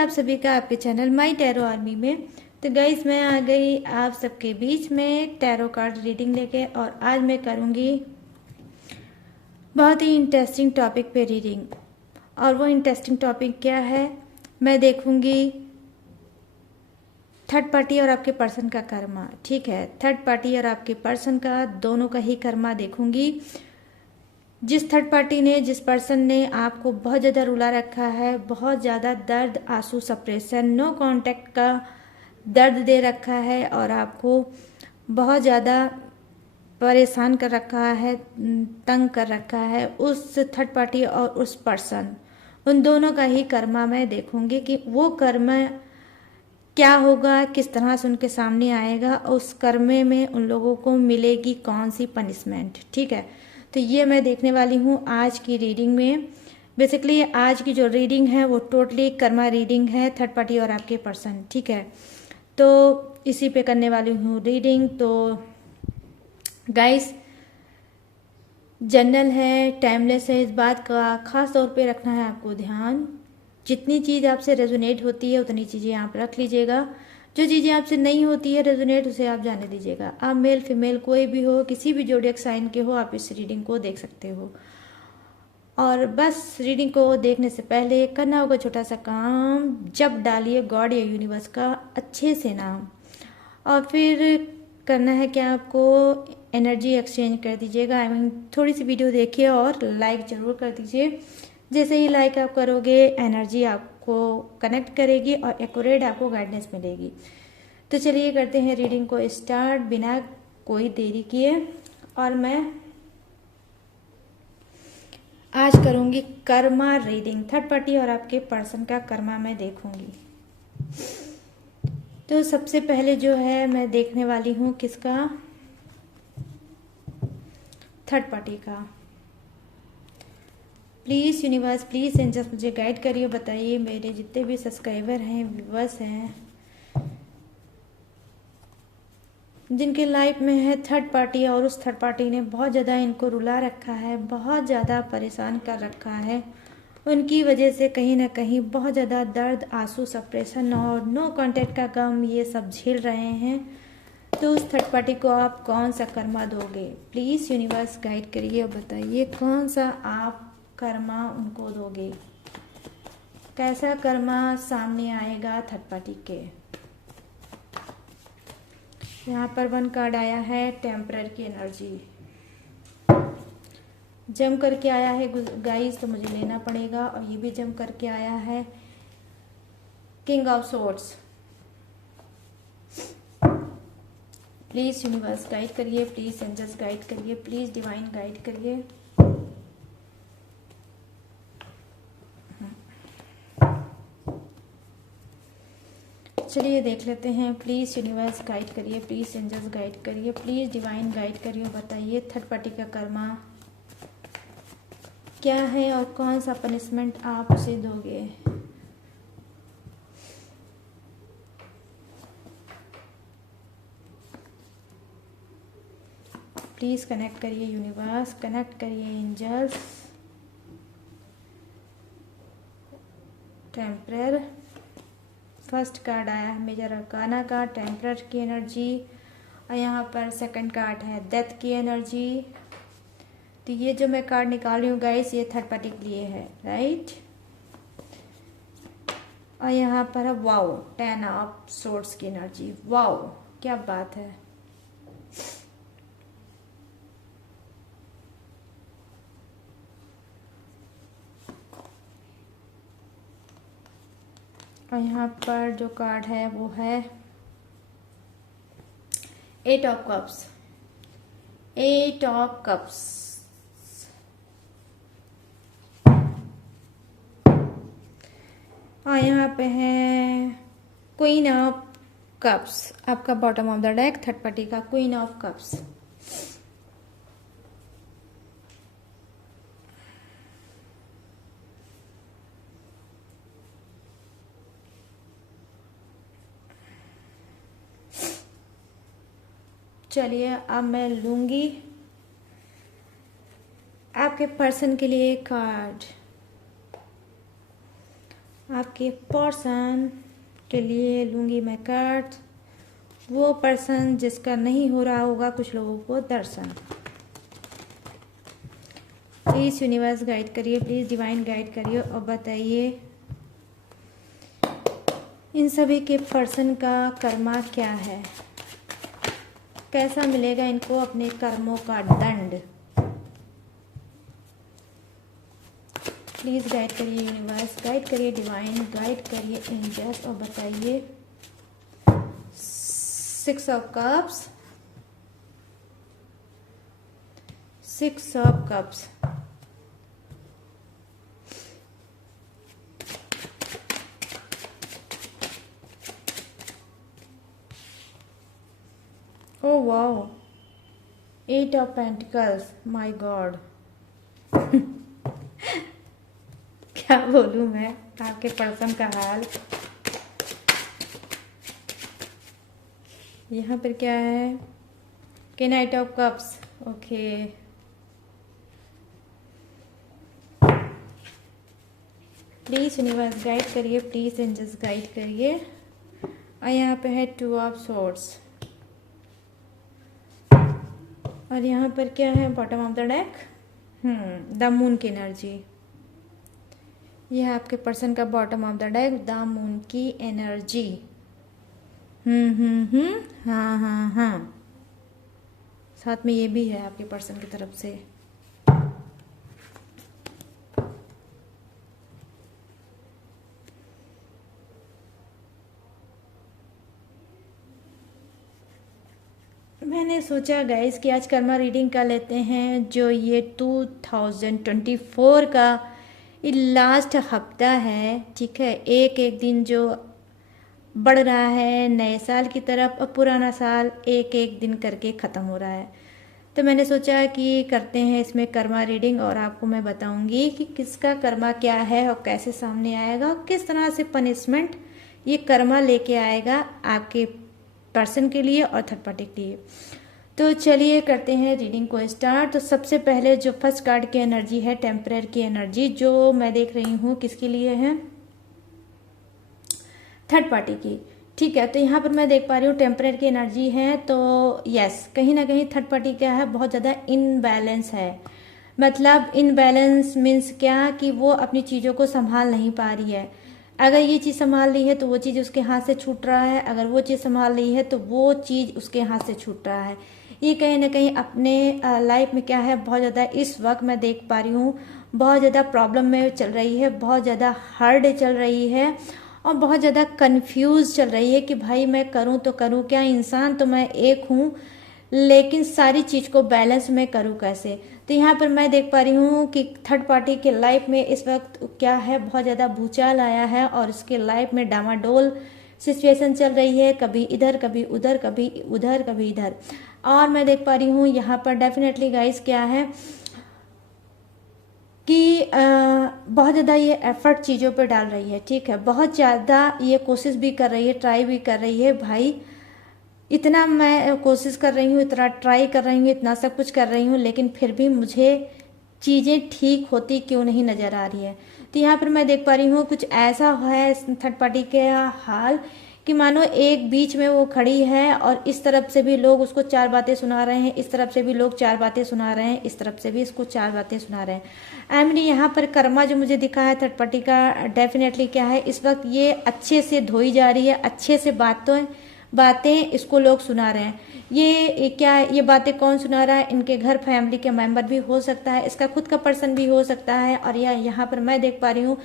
आप सभी का आपके चैनल माई टैरो आर्मी में। तो गाइस मैं आ गई आप सबके बीच में टैरो कार्ड रीडिंग लेके, और आज मैं करूँगी बहुत ही इंटरेस्टिंग टॉपिक पे रीडिंग। और वो इंटरेस्टिंग टॉपिक क्या है, मैं देखूँगी थर्ड पार्टी और आपके पर्सन का कर्मा। ठीक है, थर्ड पार्टी और आपके पर्सन का दोनों का ही कर्मा देखूँगी। जिस थर्ड पार्टी ने, जिस पर्सन ने आपको बहुत ज़्यादा रुला रखा है, बहुत ज़्यादा दर्द, आंसू, सप्रेशन, नो कांटेक्ट का दर्द दे रखा है और आपको बहुत ज़्यादा परेशान कर रखा है, तंग कर रखा है, उस थर्ड पार्टी और उस पर्सन, उन दोनों का ही कर्मा मैं देखूंगी कि वो कर्म क्या होगा, किस तरह से उनके सामने आएगा, उस कर्मे में उन लोगों को मिलेगी कौन सी पनिशमेंट। ठीक है, तो ये मैं देखने वाली हूँ आज की रीडिंग में। बेसिकली आज की जो रीडिंग है वो टोटली कर्मा रीडिंग है, थर्ड पार्टी और आपके पर्सन। ठीक है, तो इसी पे करने वाली हूँ रीडिंग। तो गाइस जनरल है, टाइमलेस है, इस बात का खास तौर पे रखना है आपको ध्यान। जितनी चीज़ आपसे रेजोनेट होती है उतनी चीज़ें आप रख लीजिएगा, जो चीज़ें आपसे नहीं होती है रेजोनेट उसे आप जाने दीजिएगा। आप मेल फीमेल कोई भी हो, किसी भी जोडियक साइन के हो, आप इस रीडिंग को देख सकते हो। और बस रीडिंग को देखने से पहले करना होगा छोटा सा काम, जब डालिए गॉड या यूनिवर्स का अच्छे से नाम, और फिर करना है कि आपको एनर्जी एक्सचेंज कर दीजिएगा। आई मीन थोड़ी सी वीडियो देखिए और लाइक ज़रूर कर दीजिए। जैसे ही लाइक आप करोगे एनर्जी आपको कनेक्ट करेगी और एक्यूरेट आपको गाइडेंस मिलेगी। तो चलिए करते हैं रीडिंग को स्टार्ट बिना कोई देरी किए। और मैं आज करूँगी कर्मा रीडिंग, थर्ड पार्टी और आपके पर्सन का कर्मा मैं देखूँगी। तो सबसे पहले जो है मैं देखने वाली हूँ किसका, थर्ड पार्टी का। प्लीज़ यूनिवर्स, प्लीज़ एंजल्स मुझे गाइड करिए, बताइए मेरे जितने भी सब्सक्राइबर हैं, व्यूवर्स हैं, जिनके लाइफ में है थर्ड पार्टी और उस थर्ड पार्टी ने बहुत ज़्यादा इनको रुला रखा है, बहुत ज़्यादा परेशान कर रखा है, उनकी वजह से कहीं ना कहीं बहुत ज़्यादा दर्द, आंसू, सप्रेशन और नो कांटेक्ट का गम ये सब झेल रहे हैं। तो उस थर्ड पार्टी को आप कौन सा कर्मा दोगे? प्लीज़ यूनिवर्स गाइड करिए और बताइए कौन सा आप कर्मा उनको दोगे, कैसा कर्मा सामने आएगा थर्ड पार्टी के। यहाँ पर 1 कार्ड आया है टेम्परर की एनर्जी, जम करके आया है गाइस, तो मुझे लेना पड़ेगा। और ये भी जम करके आया है king of swords. Please universe guide करिए, प्लीज एंजल्स गाइड करिए, प्लीज डिवाइन गाइड करिए। चलिए देख लेते हैं। प्लीज यूनिवर्स गाइड करिए, प्लीज एंजल्स गाइड करिए, प्लीज डिवाइन गाइड करिए, बताइए थर्ड पार्टी का कर्मा क्या है और कौन सा पनिशमेंट आप उसे दोगे। प्लीज कनेक्ट करिए यूनिवर्स, कनेक्ट करिए एंजल्स। टेम्परर फर्स्ट कार्ड आया है मेजर अरकाना का, टेम्परर की एनर्जी। और यहाँ पर सेकंड कार्ड है डेथ की एनर्जी। तो ये जो मैं कार्ड निकाल रही हूँ गाइस, ये थर्ड पार्टी के लिए है, राइट। और यहाँ पर है वाओ, 10 ऑफ सोर्ड्स की एनर्जी। वाओ, क्या बात है। और यहाँ पर जो कार्ड है वो है 8 ऑफ कप्स, 8 ऑफ कप्स। और यहाँ पे है क्वीन ऑफ कप्स, आपका bottom of the deck, third party का क्वीन ऑफ कप्स। चलिए अब मैं लूंगी आपके पर्सन के लिए कार्ड। आपके पर्सन के लिए लूँगी मैं कार्ड। वो पर्सन जिसका नहीं हो रहा होगा कुछ लोगों को दर्शन। प्लीज़ यूनिवर्स गाइड करिए, प्लीज़ डिवाइन गाइड करिए और बताइए इन सभी के पर्सन का कर्मा क्या है, कैसा मिलेगा इनको अपने कर्मों का दंड। प्लीज़ गाइड करिए यूनिवर्स, गाइड करिए डिवाइन, गाइड करिए एंजल्स और बताइए 6 of cups, 6 of cups. Oh wow, 8 of pentacles, my God. क्या बोलूं मैं आपके पर्सन का हाल। यहाँ पर क्या है कि night of cups, okay. Please universe guide करिए, प्लीज एंजल्स गाइड करिए। और यहाँ पे है 2 ऑफ सोर्ड्स और यहाँ पर क्या है bottom of the deck, the moon की एनर्जी। यह है आपके पर्सन का bottom of the deck, the moon की एनर्जी। हाँ, साथ में ये भी है आपके पर्सन की तरफ से। मैंने सोचा गाइस कि आज कर्मा रीडिंग कर लेते हैं। जो ये 2024 का ये लास्ट हफ्ता है, ठीक है, एक एक दिन जो बढ़ रहा है नए साल की तरफ और पुराना साल एक एक दिन करके ख़त्म हो रहा है। तो मैंने सोचा कि करते हैं इसमें कर्मा रीडिंग और आपको मैं बताऊंगी कि किसका कर्मा क्या है और कैसे सामने आएगा, किस तरह से पनिशमेंट ये कर्मा लेके आएगा आपके पर्सन के लिए और थर्ड पार्टी के लिए। तो चलिए करते हैं रीडिंग को स्टार्ट। तो सबसे पहले जो फर्स्ट कार्ड की एनर्जी है टेम्परर की एनर्जी, जो मैं देख रही हूँ किसके लिए है, थर्ड पार्टी की, ठीक है। तो यहाँ पर मैं देख पा रही हूँ टेम्परर की एनर्जी है। तो यस, कहीं ना कहीं थर्ड पार्टी क्या है, बहुत ज़्यादा इनबैलेंस है। मतलब इनबैलेंस मीन्स क्या कि वो अपनी चीज़ों को संभाल नहीं पा रही है। अगर ये चीज़ संभाल रही है तो वो चीज़ उसके हाथ से छूट रहा है, अगर वो चीज़ संभाल रही है तो वो चीज़ उसके हाथ से छूट रहा है। ये कहीं ना कहीं अपने लाइफ में क्या है, बहुत ज़्यादा इस वक्त मैं देख पा रही हूँ बहुत ज़्यादा प्रॉब्लम में चल रही है, बहुत ज़्यादा हार्ड चल रही है और बहुत ज़्यादा कंफ्यूज चल रही है कि भाई मैं करूँ तो करूँ क्या। इंसान तो मैं एक हूँ लेकिन सारी चीज़ को बैलेंस में करूँ कैसे। तो यहाँ पर मैं देख पा रही हूँ कि थर्ड पार्टी के लाइफ में इस वक्त क्या है, बहुत ज़्यादा भूचाल आया है और उसके लाइफ में डामाडोल सिचुएशन चल रही है, कभी इधर कभी उधर, कभी उधर कभी इधर। और मैं देख पा रही हूँ यहाँ पर डेफिनेटली गाइस क्या है कि बहुत ज़्यादा ये एफर्ट चीज़ों पर डाल रही है, ठीक है, बहुत ज़्यादा ये कोशिश भी कर रही है, ट्राई भी कर रही है। भाई इतना मैं कोशिश कर रही हूँ, इतना ट्राई कर रही हूँ, इतना सब कुछ कर रही हूँ, लेकिन फिर भी मुझे चीज़ें ठीक होती क्यों नहीं नज़र आ रही है। तो यहाँ पर मैं देख पा रही हूँ कुछ ऐसा है थर्ड पार्टी के हाल कि मानो एक बीच में वो खड़ी है और इस तरफ से भी लोग उसको 4 बातें सुना रहे हैं, इस तरफ से भी लोग 4 बातें सुना रहे हैं, इस तरफ से भी इसको 4 बातें सुना रहे हैं। आई मीन यहाँ पर कर्मा जो मुझे दिखा है थर्ड पार्टी का, डेफिनेटली क्या है, इस वक्त ये अच्छे से धोई जा रही है, अच्छे से बातें इसको लोग सुना रहे हैं। ये क्या है, ये बातें कौन सुना रहा है, इनके घर फैमिली के मेंबर भी हो सकता है, इसका खुद का पर्सन भी हो सकता है। और यहाँ पर मैं देख पा रही हूँ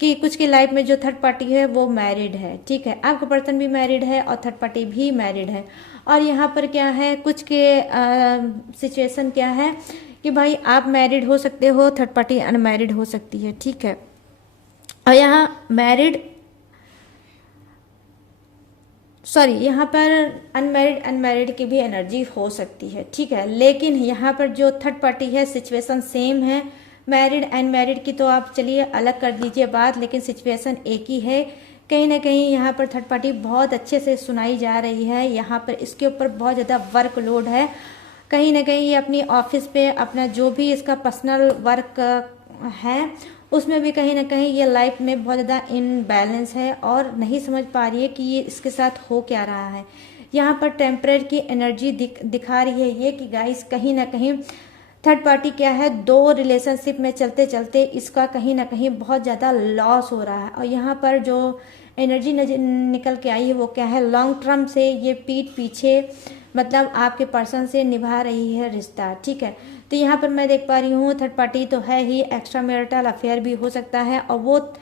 कि कुछ की लाइफ में जो थर्ड पार्टी है वो मैरिड है, ठीक है, आपका पर्सन भी मैरिड है और थर्ड पार्टी भी मैरिड है। और यहाँ पर क्या है, कुछ के सिचुएशन क्या है कि भाई आप मैरिड हो सकते हो, थर्ड पार्टी अनमैरिड हो सकती है, ठीक है। और यहाँ यहाँ पर अनमैरिड की भी एनर्जी हो सकती है, ठीक है। लेकिन यहाँ पर जो थर्ड पार्टी है सिचुएशन सेम है, मैरिड अनमैरिड की तो आप चलिए अलग कर दीजिए बात, लेकिन सिचुएशन एक ही है। कहीं ना कहीं यहाँ पर थर्ड पार्टी बहुत अच्छे से सुनाई जा रही है। यहाँ पर इसके ऊपर बहुत ज़्यादा वर्कलोड है, कहीं ना कहीं ये अपनी ऑफिस पे अपना जो भी इसका पर्सनल वर्क है उसमें भी कहीं ना कहीं ये लाइफ में बहुत ज़्यादा इनबैलेंस है और नहीं समझ पा रही है कि ये इसके साथ हो क्या रहा है। यहाँ पर टेम्परेरी की एनर्जी दिखा रही है ये कि गाइस कहीं ना कहीं थर्ड पार्टी क्या है, दो रिलेशनशिप में चलते चलते इसका कहीं ना कहीं बहुत ज़्यादा लॉस हो रहा है। और यहाँ पर जो एनर्जी निकल के आई है वो क्या है, लॉन्ग टर्म से ये पीठ पीछे मतलब आपके पर्सन से निभा रही है रिश्ता, ठीक है। तो यहाँ पर मैं देख पा रही हूँ थर्ड पार्टी तो है ही, एक्स्ट्रा मैरिटल अफेयर भी हो सकता है। और वो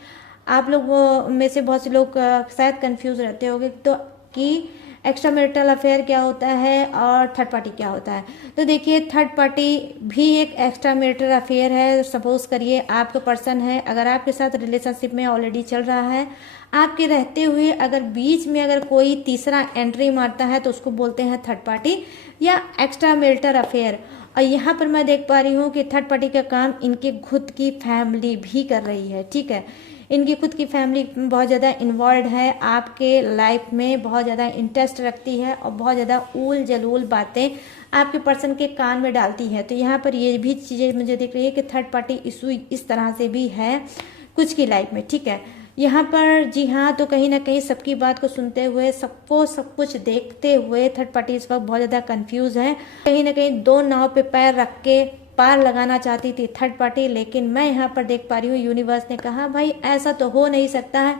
आप लोग में से बहुत से लोग शायद कंफ्यूज रहते होंगे तो कि एक्स्ट्रा मैरिटल अफेयर क्या होता है और थर्ड पार्टी क्या होता है। तो देखिए थर्ड पार्टी भी एक एक्स्ट्रा मैरिटल अफेयर है। सपोज करिए आपका पर्सन है, अगर आपके साथ रिलेशनशिप में ऑलरेडी चल रहा है, आपके रहते हुए अगर बीच में अगर कोई तीसरा एंट्री मारता है तो उसको बोलते हैं थर्ड पार्टी या एक्स्ट्रा मैरिटल अफेयर। और यहाँ पर मैं देख पा रही हूँ कि थर्ड पार्टी का काम इनकी खुद की फैमिली भी कर रही है, ठीक है। इनकी खुद की फैमिली बहुत ज़्यादा इन्वॉल्व है, आपके लाइफ में बहुत ज़्यादा इंटरेस्ट रखती है और बहुत ज़्यादा ऊल जलूल बातें आपके पर्सन के कान में डालती है। तो यहाँ पर ये भी चीज़ें मुझे दिख रही है कि थर्ड पार्टी इशू इस तरह से भी है कुछ की लाइफ में, ठीक है। यहाँ पर जी हाँ, तो कहीं ना कहीं सबकी बात को सुनते हुए, सबको सब कुछ देखते हुए थर्ड पार्टी इस वक्त बहुत ज़्यादा कंफ्यूज है। कहीं ना कहीं दो नाव पे पैर रख के पार लगाना चाहती थी थर्ड पार्टी, लेकिन मैं यहाँ पर देख पा रही हूँ यूनिवर्स ने कहा भाई ऐसा तो हो नहीं सकता है,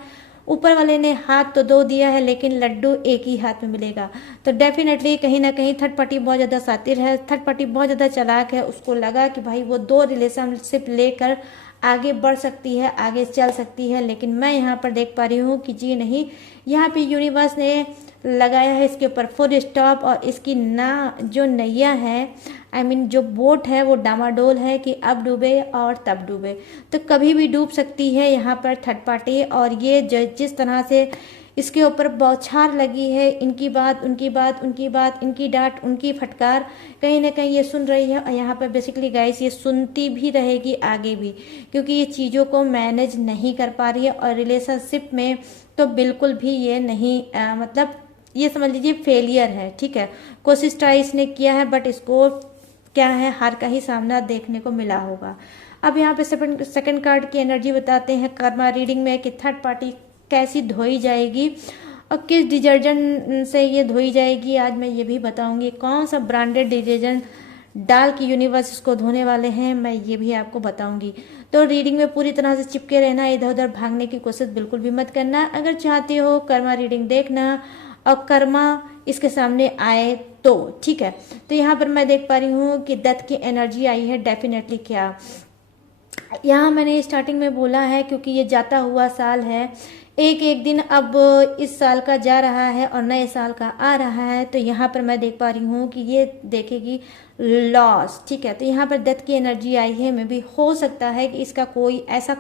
ऊपर वाले ने हाथ तो दो दिया है लेकिन लड्डू एक ही हाथ में मिलेगा। तो डेफिनेटली कहीं ना कहीं थर्ड पार्टी बहुत ज़्यादा शातिर है, थर्ड पार्टी बहुत ज़्यादा चालाक है। उसको लगा कि भाई वो दो रिलेशनशिप लेकर आगे बढ़ सकती है, आगे चल सकती है। लेकिन मैं यहाँ पर देख पा रही हूँ कि जी नहीं, यहाँ पे यूनिवर्स ने लगाया है इसके ऊपर फुल स्टॉप और इसकी ना जो नैया है जो बोट है वो डामाडोल है कि अब डूबे और तब डूबे, तो कभी भी डूब सकती है यहाँ पर थर्ड पार्टी। और ये जिस तरह से इसके ऊपर बौछार लगी है, इनकी बात उनकी बात, उनकी बात इनकी डांट, उनकी फटकार, कहीं ना कहीं ये सुन रही है। और यहाँ पर बेसिकली गाइस ये सुनती भी रहेगी आगे भी, क्योंकि ये चीज़ों को मैनेज नहीं कर पा रही है। और रिलेशनशिप में तो बिल्कुल भी ये नहीं मतलब ये समझ लीजिए फेलियर है, ठीक है। कोशिश ट्राई इसने किया है बट इसको क्या है, हार का ही सामना देखने को मिला होगा। अब यहाँ पे सेकंड कार्ड की एनर्जी बताते हैं कर्मा रीडिंग में कि थर्ड पार्टी कैसी धोई जाएगी और किस डिटर्जेंट से ये धोई जाएगी, आज मैं ये भी बताऊंगी। कौन सा ब्रांडेड डिटर्जेंट डाल के यूनिवर्स इसको धोने वाले हैं, मैं ये भी आपको बताऊंगी। तो रीडिंग में पूरी तरह से चिपके रहना, इधर उधर भागने की कोशिश बिल्कुल भी मत करना। अगर चाहते हो कर्मा रीडिंग देखना और कर्मा इसके सामने आए तो ठीक है। तो यहाँ पर मैं देख पा रही हूँ कि डेथ की एनर्जी आई है। डेफिनेटली क्या, यहाँ मैंने स्टार्टिंग में बोला है क्योंकि ये जाता हुआ साल है, एक एक दिन अब इस साल का जा रहा है और नए साल का आ रहा है। तो यहाँ पर मैं देख पा रही हूँ कि ये देखेगी लॉस, ठीक है। तो यहाँ पर डेथ की एनर्जी आई है, में भी हो सकता है कि इसका कोई ऐसा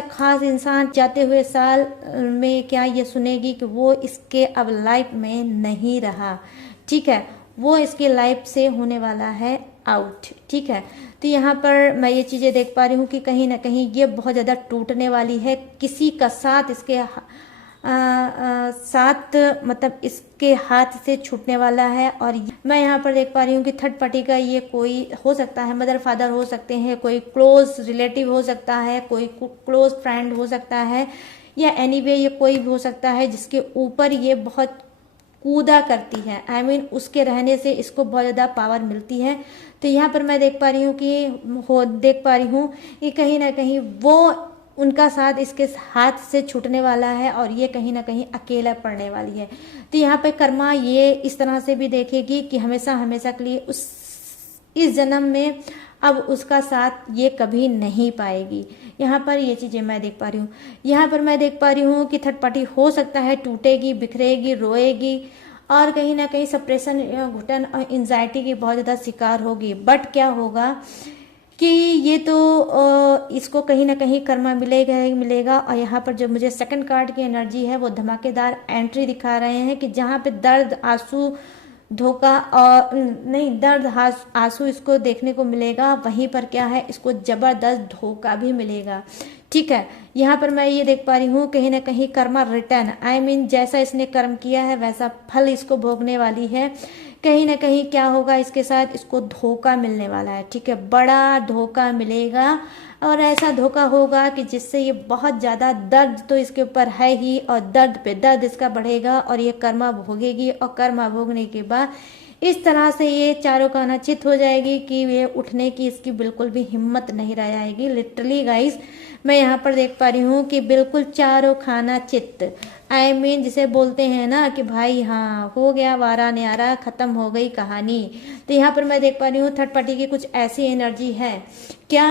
खास इंसान जाते हुए साल में क्या ये सुनेगी कि वो इसके अब लाइफ में नहीं रहा, ठीक है, वो इसके लाइफ से होने वाला है आउट, ठीक है। तो यहाँ पर मैं ये चीज़ें देख पा रही हूँ कि कहीं ना कहीं ये बहुत ज़्यादा टूटने वाली है, किसी का साथ इसके साथ मतलब इसके हाथ से छूटने वाला है। और मैं यहाँ पर देख पा रही हूँ कि थर्ड पार्टी का ये कोई हो सकता है, मदर फादर हो सकते हैं, कोई क्लोज रिलेटिव हो सकता है, कोई क्लोज फ्रेंड हो सकता है, या एनीवे ये कोई भी हो सकता है जिसके ऊपर ये बहुत कूदा करती है। उसके रहने से इसको बहुत ज़्यादा पावर मिलती है। तो यहाँ पर मैं देख पा रही हूँ कि कहीं ना कहीं वो उनका साथ इसके हाथ से छूटने वाला है और ये कहीं ना कहीं अकेला पड़ने वाली है। तो यहाँ पे कर्मा ये इस तरह से भी देखेगी कि हमेशा हमेशा के लिए इस जन्म में अब उसका साथ ये कभी नहीं पाएगी। यहाँ पर ये चीज़ें मैं देख पा रही हूँ। यहाँ पर मैं देख पा रही हूँ कि थर्ड पार्टी हो सकता है टूटेगी, बिखरेगी, रोएगी और कहीं ना कहीं सप्रेशन, घुटन और एंजाइटी की बहुत ज़्यादा शिकार होगी। बट क्या होगा कि ये तो इसको कहीं ना कहीं कर्मा मिलेगा ही मिलेगा। और यहाँ पर जो मुझे सेकंड कार्ड की एनर्जी है वो धमाकेदार एंट्री दिखा रहे हैं कि जहाँ पे दर्द, आंसू, धोखा और नहीं दर्द, आंसू इसको देखने को मिलेगा, वहीं पर क्या है, इसको जबरदस्त धोखा भी मिलेगा। ठीक है। यहाँ पर मैं ये देख पा रही हूँ कहीं ना कहीं कर्मा रिटर्न, आई मीन जैसा इसने कर्म किया है वैसा फल इसको भोगने वाली है। कहीं ना कहीं क्या होगा इसके साथ, इसको धोखा मिलने वाला है। ठीक है, बड़ा धोखा मिलेगा और ऐसा धोखा होगा कि जिससे ये बहुत ज़्यादा दर्द तो इसके ऊपर है ही, और दर्द पे दर्द इसका बढ़ेगा और ये कर्मा भोगेगी, और कर्मा भोगने के बाद इस तरह से ये चारों खाना चित हो जाएगी कि ये उठने की इसकी बिल्कुल भी हिम्मत नहीं रह जाएगी। लिटरली गाइस मैं यहाँ पर देख पा रही हूँ कि बिल्कुल चारों खाना चित्त, आई मीन जिसे बोलते हैं ना कि भाई हाँ हो गया वारा न्यारा, खत्म हो गई कहानी। तो यहाँ पर मैं देख पा रही हूँ थर्ड पार्टी की कुछ ऐसी एनर्जी है, क्या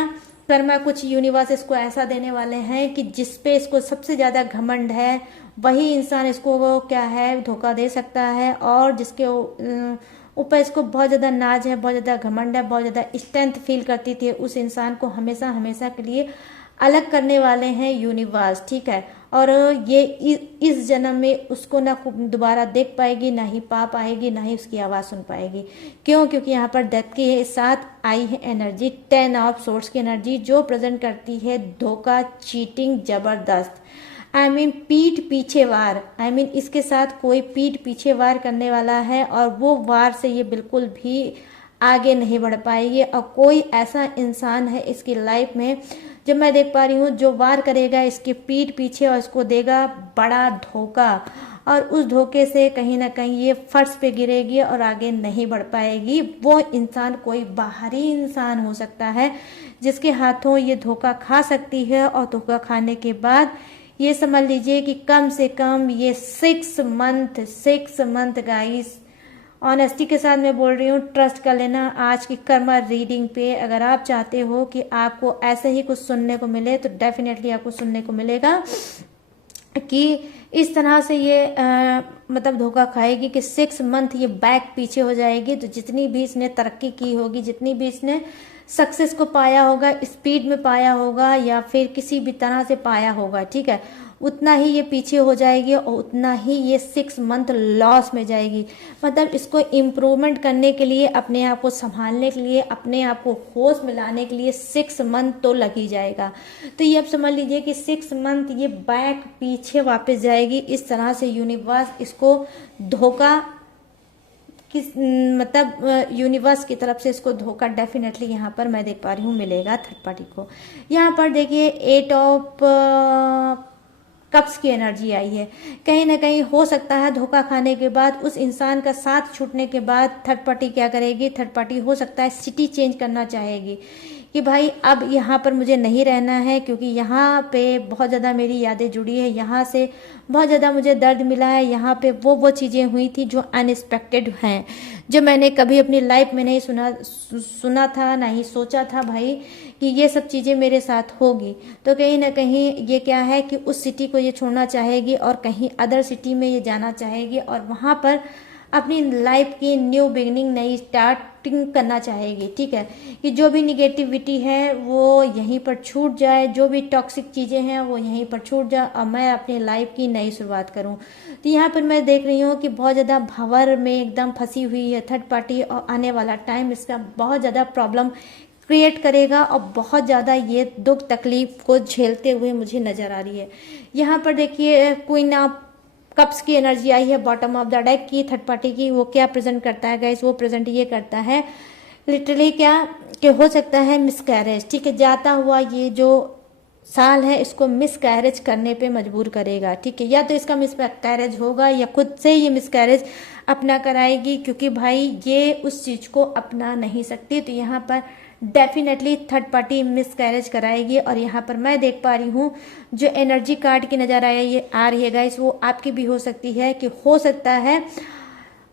कर्मा कुछ यूनिवर्स इसको ऐसा देने वाले हैं कि जिसपे इसको सबसे ज्यादा घमंड है वही इंसान इसको वो क्या है धोखा दे सकता है, और जिसके ऊपर इसको बहुत ज़्यादा नाज है, बहुत ज़्यादा घमंड है, बहुत ज़्यादा स्ट्रेंथ फील करती थी, उस इंसान को हमेशा हमेशा के लिए अलग करने वाले हैं यूनिवर्स। ठीक है, और ये इस जन्म में उसको ना दोबारा देख पाएगी, ना ही पा पाएगी, ना ही उसकी आवाज़ सुन पाएगी। क्यों? क्योंकि यहाँ पर डेथ के साथ आई है एनर्जी 10 ऑफ सोर्स की एनर्जी, जो प्रेजेंट करती है धोखा, चीटिंग, जबरदस्त, आई मीन पीठ पीछे वार, आई मीन इसके साथ कोई पीठ पीछे वार करने वाला है और वो वार से ये बिल्कुल भी आगे नहीं बढ़ पाएगी। और कोई ऐसा इंसान है इसकी लाइफ में जो मैं देख पा रही हूँ जो वार करेगा इसके पीठ पीछे और इसको देगा बड़ा धोखा, और उस धोखे से कहीं ना कहीं ये फर्श पे गिरेगी और आगे नहीं बढ़ पाएगी। वो इंसान कोई बाहरी इंसान हो सकता है जिसके हाथों ये धोखा खा सकती है, और धोखा खाने के बाद ये समझ लीजिए कि कम से कम ये 6 मंथ गाइस, ऑनेस्टी के साथ मैं बोल रही हूँ, ट्रस्ट कर लेना आज की कर्मा रीडिंग पे। अगर आप चाहते हो कि आपको ऐसे ही कुछ सुनने को मिले तो डेफिनेटली आपको सुनने को मिलेगा कि इस तरह से ये मतलब धोखा खाएगी कि 6 मंथ ये बैक पीछे हो जाएगी। तो जितनी भी इसने तरक्की की होगी, जितनी भी इसने सक्सेस को पाया होगा, स्पीड में पाया होगा या फिर किसी भी तरह से पाया होगा, ठीक है, उतना ही ये पीछे हो जाएगी और उतना ही ये 6 मंथ लॉस में जाएगी। मतलब इसको इम्प्रूवमेंट करने के लिए, अपने आप को संभालने के लिए, अपने आप को होश में लाने के लिए 6 मंथ तो लग ही जाएगा। तो ये अब समझ लीजिए कि 6 मंथ ये बैक पीछे वापस जाएगी। इस तरह से यूनिवर्स इसको धोखा किस मतलब यूनिवर्स की तरफ से इसको धोखा डेफिनेटली यहाँ पर मैं देख पा रही हूँ मिलेगा थर्ड पार्टी को। यहाँ पर देखिए 8 ऑफ कप्स की एनर्जी आई है। कहीं ना कहीं हो सकता है धोखा खाने के बाद, उस इंसान का साथ छूटने के बाद थर्ड पार्टी क्या करेगी, थर्ड पार्टी हो सकता है सिटी चेंज करना चाहेगी कि भाई अब यहाँ पर मुझे नहीं रहना है, क्योंकि यहाँ पे बहुत ज़्यादा मेरी यादें जुड़ी है, यहाँ से बहुत ज़्यादा मुझे दर्द मिला है, यहाँ पे वो चीज़ें हुई थी जो अनएक्सपेक्टेड हैं, जो मैंने कभी अपनी लाइफ में नहीं सुना था, ना ही सोचा था भाई कि ये सब चीज़ें मेरे साथ होगी। तो कहीं ना कहीं ये क्या है कि उस सिटी को ये छोड़ना चाहेगी और कहीं अदर सिटी में ये जाना चाहेगी और वहाँ पर अपनी लाइफ की न्यू बिगिनिंग, नई स्टार्टिंग करना चाहेगी। ठीक है, कि जो भी निगेटिविटी है वो यहीं पर छूट जाए, जो भी टॉक्सिक चीज़ें हैं वो यहीं पर छूट जाए और मैं अपनी लाइफ की नई शुरुआत करूं। तो यहाँ पर मैं देख रही हूँ कि बहुत ज़्यादा भंवर में एकदम फंसी हुई है थर्ड पार्टी, और आने वाला टाइम इसका बहुत ज़्यादा प्रॉब्लम क्रिएट करेगा और बहुत ज़्यादा ये दुख तकलीफ को झेलते हुए मुझे नज़र आ रही है। यहाँ पर देखिए क्वीन ऑफ कप्स की एनर्जी आई है बॉटम ऑफ द डेक की थर्ड पार्टी की। वो क्या प्रेजेंट करता है गाइस, वो प्रेजेंट ये करता है लिटरली क्या कि हो सकता है मिसकैरेज। ठीक है, जाता हुआ ये जो साल है इसको मिसकैरेज करने पे मजबूर करेगा। ठीक है, या तो इसका मिसकैरेज होगा या खुद से ये मिसकैरेज अपना कराएगी, क्योंकि भाई ये उस चीज़ को अपना नहीं सकती। तो यहाँ पर डेफिनेटली थर्ड पार्टी मिसकैरेज कराएगी। और यहाँ पर मैं देख पा रही हूँ जो एनर्जी कार्ड की नज़र आ रही है गाइस, वो आपकी भी हो सकती है कि हो सकता है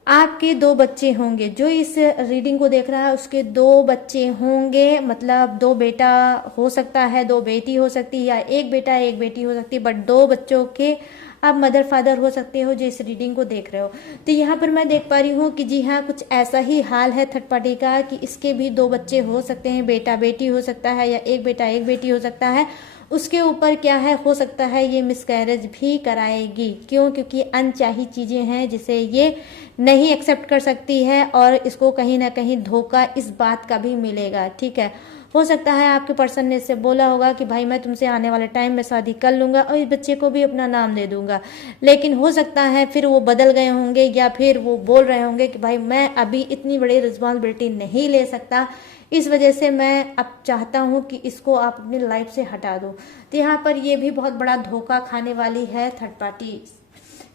आपके 2 बच्चे होंगे। जो इस रीडिंग को देख रहा है उसके 2 बच्चे होंगे, मतलब 2 बेटा हो सकता है, 2 बेटी हो सकती है, या 1 बेटा 1 बेटी हो सकती है, बट 2 बच्चों के आप मदर फादर हो सकते हो जो इस रीडिंग को देख रहे हो। तो यहाँ पर मैं देख पा रही हूँ कि जी हाँ, कुछ ऐसा ही हाल है थर्ड पार्टी का कि इसके भी 2 बच्चे हो सकते हैं, बेटा बेटी हो सकता है या 1 बेटा 1 बेटी हो सकता है। उसके ऊपर क्या है, हो सकता है ये मिसकैरेज भी कराएगी। क्यों? क्योंकि अनचाही चीज़ें हैं जिसे ये नहीं एक्सेप्ट कर सकती है और इसको कहीं ना कहीं धोखा इस बात का भी मिलेगा। ठीक है, हो सकता है आपके पर्सन ने इससे बोला होगा कि भाई मैं तुमसे आने वाले टाइम में शादी कर लूँगा और इस बच्चे को भी अपना नाम दे दूँगा, लेकिन हो सकता है फिर वो बदल गए होंगे या फिर वो बोल रहे होंगे कि भाई मैं अभी इतनी बड़ी रिस्पॉन्सिबिलिटी नहीं ले सकता, इस वजह से मैं अब चाहता हूँ कि इसको आप अपनी लाइफ से हटा दो। तो यहाँ पर ये भी बहुत बड़ा धोखा खाने वाली है थर्ड पार्टी।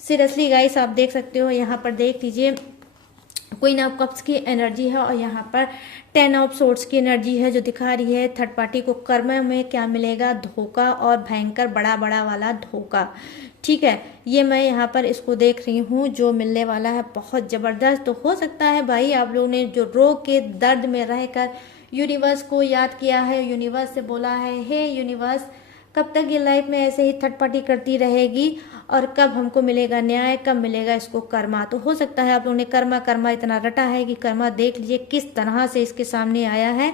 सीरियसली गाइस, आप देख सकते हो यहाँ पर, देख लीजिए क्वीन ऑफ कप्स की एनर्जी है और यहाँ पर 10 ऑफ सोर्ड्स की एनर्जी है, जो दिखा रही है थर्ड पार्टी को कर्म में क्या मिलेगा, धोखा और भयंकर बड़ा बड़ा वाला धोखा। ठीक है, ये मैं यहाँ पर इसको देख रही हूँ जो मिलने वाला है बहुत जबरदस्त। तो हो सकता है भाई आप लोगों ने जो रोग के दर्द में रहकर यूनिवर्स को याद किया है, यूनिवर्स से बोला है हे यूनिवर्स कब तक ये लाइफ में ऐसे ही थर्ड पार्टी करती रहेगी और कब हमको मिलेगा न्याय, कब मिलेगा इसको कर्मा। तो हो सकता है आप लोगों ने कर्मा कर्मा इतना रटा है कि कर्मा देख लीजिए किस तरह से इसके सामने आया है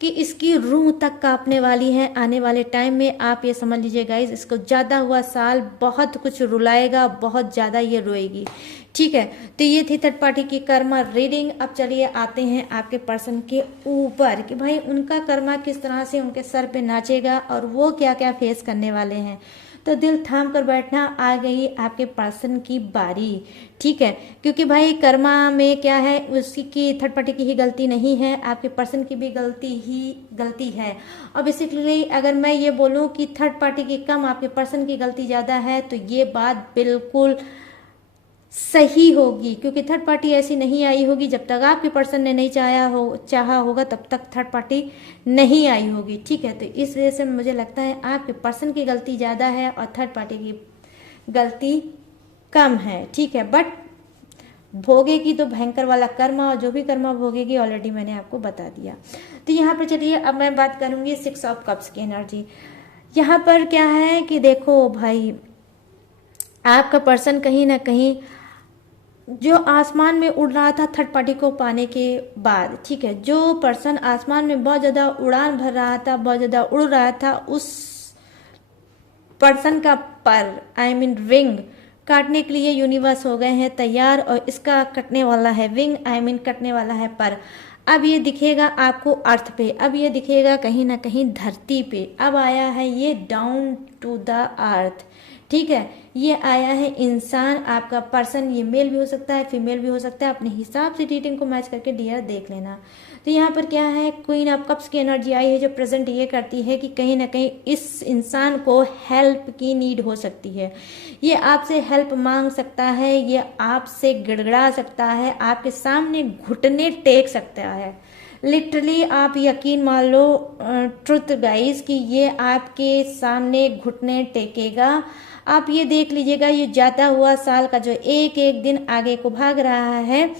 कि इसकी रूह तक कांपने वाली है। आने वाले टाइम में आप ये समझ लीजिए गाइज, इसको ज़्यादा हुआ साल बहुत कुछ रुलाएगा, बहुत ज़्यादा ये रोएगी। ठीक है, तो ये थी थर्ड पार्टी की कर्मा रीडिंग। अब चलिए आते हैं आपके पर्सन के ऊपर कि भाई उनका कर्मा किस तरह से उनके सर पे नाचेगा और वो क्या क्या फेस करने वाले हैं। तो दिल थाम कर बैठना, आ गई आपके पर्सन की बारी। ठीक है, क्योंकि भाई कर्मा में क्या है, उसकी की थर्ड पार्टी की ही गलती नहीं है, आपके पर्सन की भी गलती है। और बेसिकली अगर मैं ये बोलूँ कि थर्ड पार्टी की कम आपके पर्सन की गलती ज़्यादा है तो ये बात बिल्कुल सही होगी, क्योंकि थर्ड पार्टी ऐसी नहीं आई होगी जब तक आपके पर्सन ने नहीं चाहा होगा तब तक थर्ड पार्टी नहीं आई होगी। ठीक है, तो इस वजह से मुझे लगता है आपके पर्सन की गलती ज़्यादा है और थर्ड पार्टी की गलती कम है। ठीक है, बट भोगेगी तो भयंकर वाला कर्मा, और जो भी कर्मा भोगेगी ऑलरेडी मैंने आपको बता दिया। तो यहाँ पर चलिए अब मैं बात करूँगी 6 ऑफ कप्स की एनर्जी। यहाँ पर क्या है कि देखो भाई, आपका पर्सन कहीं ना कहीं जो आसमान में उड़ रहा था थर्ड पार्टी को पाने के बाद, ठीक है, जो पर्सन आसमान में बहुत ज़्यादा उड़ान भर रहा था, बहुत ज़्यादा उड़ रहा था, उस पर्सन का पर विंग काटने के लिए यूनिवर्स हो गए हैं तैयार, और इसका कटने वाला है विंग, कटने वाला है पर। अब ये दिखेगा आपको अर्थ पे, अब ये दिखेगा कहीं ना कहीं धरती पे, अब आया है ये डाउन टू द अर्थ। ठीक है, ये आया है इंसान, आपका पर्सन, ये मेल भी हो सकता है फीमेल भी हो सकता है, अपने हिसाब से रीडिंग को मैच करके डियर देख लेना। तो यहाँ पर क्या है, क्वीन ऑफ कप्स की एनर्जी आई है जो प्रेजेंट ये करती है कि कहीं ना कहीं इस इंसान को हेल्प की नीड हो सकती है, ये आपसे हेल्प मांग सकता है, ये आपसे गिड़गिड़ा सकता है, आपके सामने घुटने टेक सकता है। लिटरली आप यकीन मान लो ट्रुथ गाइस कि ये आपके सामने घुटने टेकेगा। आप ये देख लीजिएगा, ये जाता हुआ साल का जो एक एक दिन आगे को भाग रहा है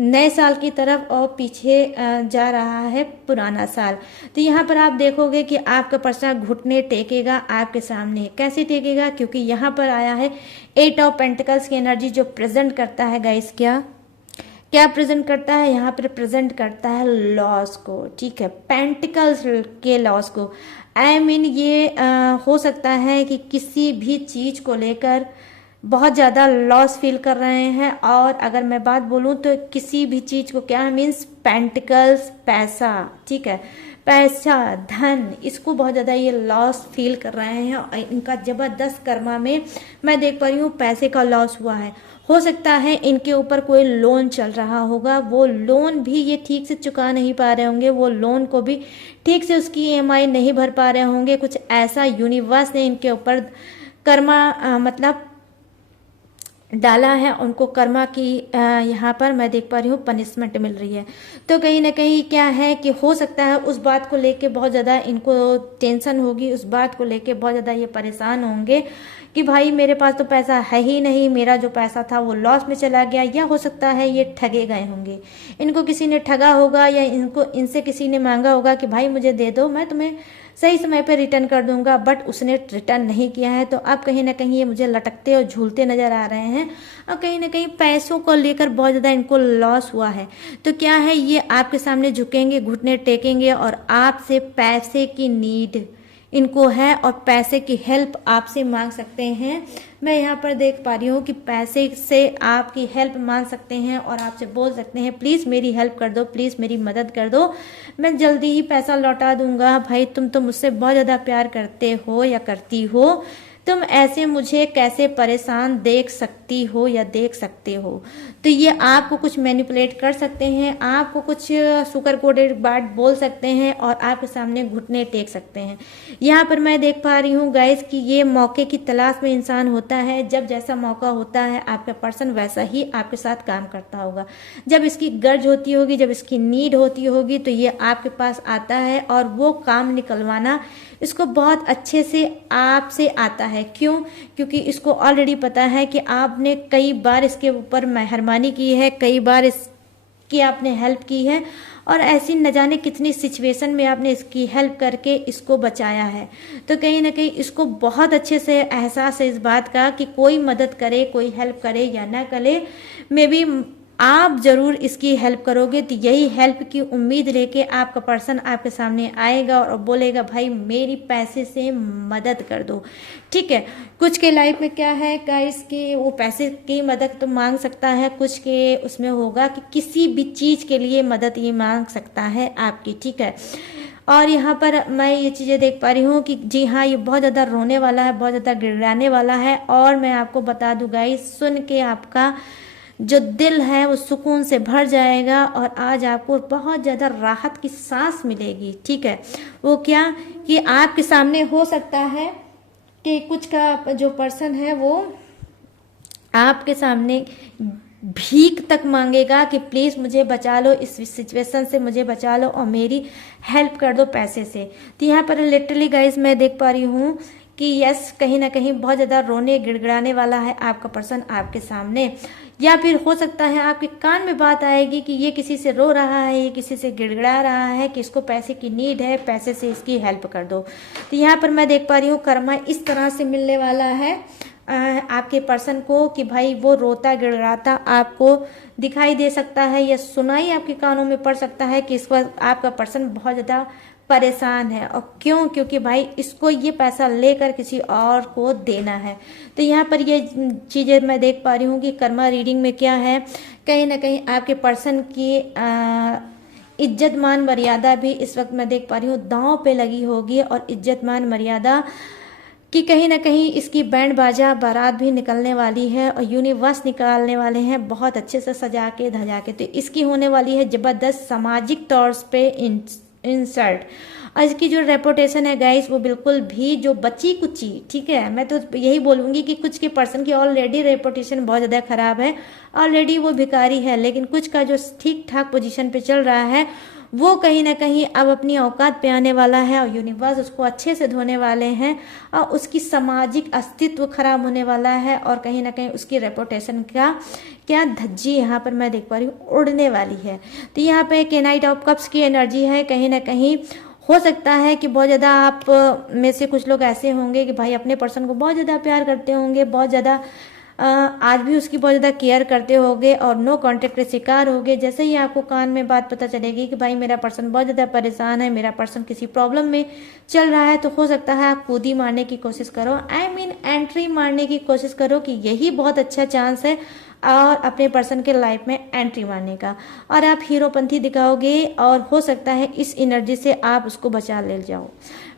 नए साल की तरफ और पीछे जा रहा है पुराना साल। तो यहाँ पर आप देखोगे कि आपका पर्सन घुटने टेकेगा आपके सामने। कैसे टेकेगा, क्योंकि यहाँ पर आया है 8 ऑफ पेंटिकल्स की एनर्जी जो प्रेजेंट करता है गाइस, क्या प्रेजेंट करता है, यहाँ पर प्रेजेंट करता है लॉस को। ठीक है, पेंटिकल्स के लॉस को। ये हो सकता है कि किसी भी चीज को लेकर बहुत ज़्यादा लॉस फील कर रहे हैं, और अगर मैं बात बोलूँ तो किसी भी चीज़ को क्या मीन्स पेंटिकल्स, पैसा, ठीक है, पैसा धन, इसको बहुत ज़्यादा ये लॉस फील कर रहे हैं और इनका ज़बरदस्त कर्मा में मैं देख पा रही हूँ पैसे का लॉस हुआ है। हो सकता है इनके ऊपर कोई लोन चल रहा होगा, वो लोन भी ये ठीक से चुका नहीं पा रहे होंगे, वो लोन को भी ठीक से उसकी EMI नहीं भर पा रहे होंगे। कुछ ऐसा यूनिवर्स ने इनके ऊपर कर्मा मतलब डाला है, उनको कर्मा की यहाँ पर मैं देख पा रही हूँ पनिशमेंट मिल रही है। तो कहीं ना कहीं क्या है कि हो सकता है उस बात को लेके बहुत ज़्यादा इनको टेंशन होगी, उस बात को लेके बहुत ज़्यादा ये परेशान होंगे कि भाई मेरे पास तो पैसा है ही नहीं, मेरा जो पैसा था वो लॉस में चला गया, या हो सकता है ये ठगे गए होंगे, इनको किसी ने ठगा होगा या इनसे किसी ने मांगा होगा कि भाई मुझे दे दो, मैं तुम्हें सही समय पर रिटर्न कर दूंगा, बट उसने रिटर्न नहीं किया है। तो अब कहीं ना कहीं ये मुझे लटकते और झूलते नजर आ रहे हैं और कहीं ना कहीं पैसों को लेकर बहुत ज़्यादा इनको लॉस हुआ है। तो क्या है, ये आपके सामने झुकेंगे, घुटने टेकेंगे और आपसे पैसे की नीड इनको है और पैसे की हेल्प आपसे मांग सकते हैं। मैं यहाँ पर देख पा रही हूँ कि पैसे से आपकी हेल्प मांग सकते हैं और आपसे बोल सकते हैं प्लीज़ मेरी हेल्प कर दो, प्लीज़ मेरी मदद कर दो, मैं जल्दी ही पैसा लौटा दूंगा। भाई तुम तो मुझसे बहुत ज़्यादा प्यार करते हो या करती हो, तुम ऐसे मुझे कैसे परेशान देख सकती हो या देख सकते हो। तो ये आपको कुछ मैनिपुलेट कर सकते हैं, आपको कुछ सुगर कोटेड बात बोल सकते हैं और आपके सामने घुटने टेक सकते हैं। यहाँ पर मैं देख पा रही हूँ गाइस कि ये मौके की तलाश में इंसान होता है। जब जैसा मौका होता है आपका पर्सन वैसा ही आपके साथ काम करता होगा। जब इसकी गर्ज होती होगी, जब इसकी नीड होती होगी तो ये आपके पास आता है और वो काम निकलवाना इसको बहुत अच्छे से आपसे आता है। क्यों? क्योंकि इसको ऑलरेडी पता है कि आपने कई बार इसके ऊपर मेहरबानी की है, कई बार इसकी आपने हेल्प की है और ऐसी न जाने कितनी सिचुएशन में आपने इसकी हेल्प करके इसको बचाया है। तो कहीं ना कहीं इसको बहुत अच्छे से एहसास है इस बात का कि कोई मदद करे, कोई हेल्प करे या ना करे, मे बी आप जरूर इसकी हेल्प करोगे। तो यही हेल्प की उम्मीद लेके आपका पर्सन आपके सामने आएगा और बोलेगा भाई मेरी पैसे से मदद कर दो। ठीक है, कुछ के लाइफ में क्या है गाइस कि वो पैसे की मदद तो मांग सकता है, कुछ के उसमें होगा कि किसी भी चीज़ के लिए मदद ये मांग सकता है आपकी। ठीक है, और यहाँ पर मैं ये चीज़ें देख पा रही हूँ कि जी हाँ ये बहुत ज़्यादा रोने वाला है, बहुत ज़्यादा गिड़गिड़ाने वाला है। और मैं आपको बता दूँ गाइस, सुन के आपका जो दिल है वो सुकून से भर जाएगा और आज आपको बहुत ज़्यादा राहत की सांस मिलेगी। ठीक है, वो क्या कि आपके सामने हो सकता है कि कुछ का जो पर्सन है वो आपके सामने भीख तक मांगेगा कि प्लीज़ मुझे बचा लो, इस सिचुएशन से मुझे बचा लो और मेरी हेल्प कर दो पैसे से। तो यहाँ पर लिटरली गाइस मैं देख पा रही हूँ कि यस कहीं ना कहीं बहुत ज़्यादा रोने गिड़गिड़ाने वाला है आपका पर्सन आपके सामने। या फिर हो सकता है आपके कान में बात आएगी कि ये किसी से रो रहा है, ये किसी से गिड़गिड़ा रहा है कि इसको पैसे की नीड है, पैसे से इसकी हेल्प कर दो। तो यहाँ पर मैं देख पा रही हूँ कर्मा इस तरह से मिलने वाला है आपके पर्सन को कि भाई वो रोता गिड़गिड़ाता आपको दिखाई दे सकता है या सुनाई आपके कानों में पड़ सकता है कि इस वक्त आपका पर्सन बहुत ज़्यादा परेशान है। और क्यों? क्योंकि भाई इसको ये पैसा लेकर किसी और को देना है। तो यहाँ पर ये चीज़ें मैं देख पा रही हूँ कि कर्मा रीडिंग में क्या है, कहीं ना कहीं आपके पर्सन की इज्जत मान मर्यादा भी इस वक्त मैं देख पा रही हूँ दांव पे लगी होगी। और इज्जत मान मर्यादा कि कहीं ना कहीं इसकी बैंड बाजा बारात भी निकलने वाली है और यूनिवर्स निकालने वाले हैं बहुत अच्छे से सजा के धजा के। तो इसकी होने वाली है जबरदस्त सामाजिक तौर पे इंसल्ट। और इसकी जो रेपुटेशन है गाइस वो बिल्कुल भी जो बची कुची, ठीक है, मैं तो यही बोलूँगी कि कुछ के पर्सन की ऑलरेडी रेपुटेशन बहुत ज़्यादा खराब है, ऑलरेडी वो भिखारी है। लेकिन कुछ का जो ठीक ठाक पोजीशन पे चल रहा है वो कहीं ना कहीं अब अपनी औकात पे आने वाला है और यूनिवर्स उसको अच्छे से धोने वाले हैं और उसकी सामाजिक अस्तित्व खराब होने वाला है। और कहीं ना कहीं उसकी रेपुटेशन का क्या धज्जी यहाँ पर मैं देख पा रही हूँ उड़ने वाली है। तो यहाँ पे एक नाइट ऑफ कप्स की एनर्जी है। कहीं ना कहीं हो सकता है कि बहुत ज़्यादा आप में से कुछ लोग ऐसे होंगे कि भाई अपने पर्सन को बहुत ज़्यादा प्यार करते होंगे, बहुत ज़्यादा आज भी उसकी बहुत ज़्यादा केयर करते होगे और नो कांटेक्ट के शिकार होगे। जैसे ही आपको कान में बात पता चलेगी कि भाई मेरा पर्सन बहुत ज़्यादा परेशान है, मेरा पर्सन किसी प्रॉब्लम में चल रहा है, तो हो सकता है आप कूदी मारने की कोशिश करो, एंट्री मारने की कोशिश करो कि यही बहुत अच्छा चांस है और अपने पर्सन के लाइफ में एंट्री मारने का। और आप हीरोपंथी दिखाओगे और हो सकता है इस एनर्जी से आप उसको बचा ले जाओ।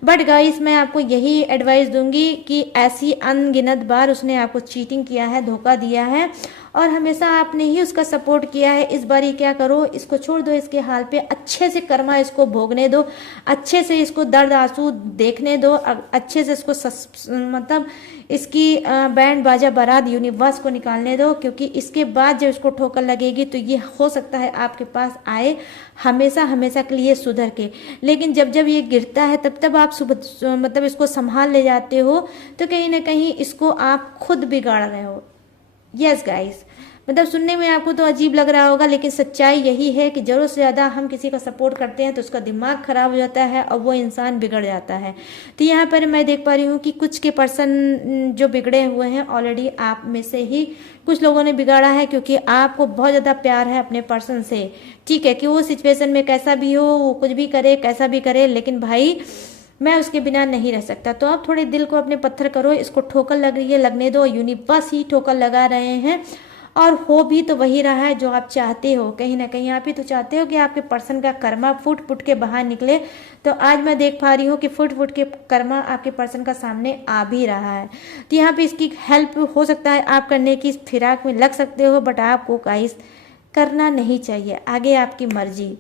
बट गाइस मैं आपको यही एडवाइस दूंगी कि ऐसी अनगिनत बार उसने आपको चीटिंग किया है, धोखा दिया है और हमेशा आपने ही उसका सपोर्ट किया है। इस बार ये क्या करो, इसको छोड़ दो, इसके हाल पे अच्छे से कर्मा इसको भोगने दो, अच्छे से इसको दर्द आंसू देखने दो, अच्छे से इसको मतलब इसकी बैंड बाजा बारात यूनिवर्स को निकालने दो। क्योंकि इसके बाद जब इसको ठोकर लगेगी तो ये हो सकता है आपके पास आए हमेशा हमेशा के लिए सुधर के। लेकिन जब जब ये गिरता है तब तब आप मतलब इसको संभाल ले जाते हो, तो कहीं ना कहीं इसको आप खुद बिगाड़ रहे हो। यस गाइस, मतलब सुनने में आपको तो अजीब लग रहा होगा लेकिन सच्चाई यही है कि ज़रूरत से ज़्यादा हम किसी का सपोर्ट करते हैं तो उसका दिमाग खराब हो जाता है और वो इंसान बिगड़ जाता है। तो यहाँ पर मैं देख पा रही हूँ कि कुछ के पर्सन जो बिगड़े हुए हैं ऑलरेडी आप में से ही कुछ लोगों ने बिगाड़ा है, क्योंकि आपको बहुत ज़्यादा प्यार है अपने पर्सन से। ठीक है कि वो सिचुएशन में कैसा भी हो, वो कुछ भी करे, कैसा भी करे, लेकिन भाई मैं उसके बिना नहीं रह सकता। तो आप थोड़े दिल को अपने पत्थर करो, इसको ठोकर लग रही है लगने दो, यूनिवर्स ही ठोकर लगा रहे हैं और हो भी तो वही रहा है जो आप चाहते हो। कहीं ना कहीं आप ही तो चाहते हो कि आपके पर्सन का कर्मा फुट फुट के बाहर निकले। तो आज मैं देख पा रही हूँ कि फुट फुट के कर्मा आपके पर्सन का सामने आ भी रहा है। तो यहाँ पे इसकी हेल्प हो सकता है आप करने की फिराक में लग सकते हो, बट आपको गाइस करना नहीं चाहिए, आगे आपकी मर्जी।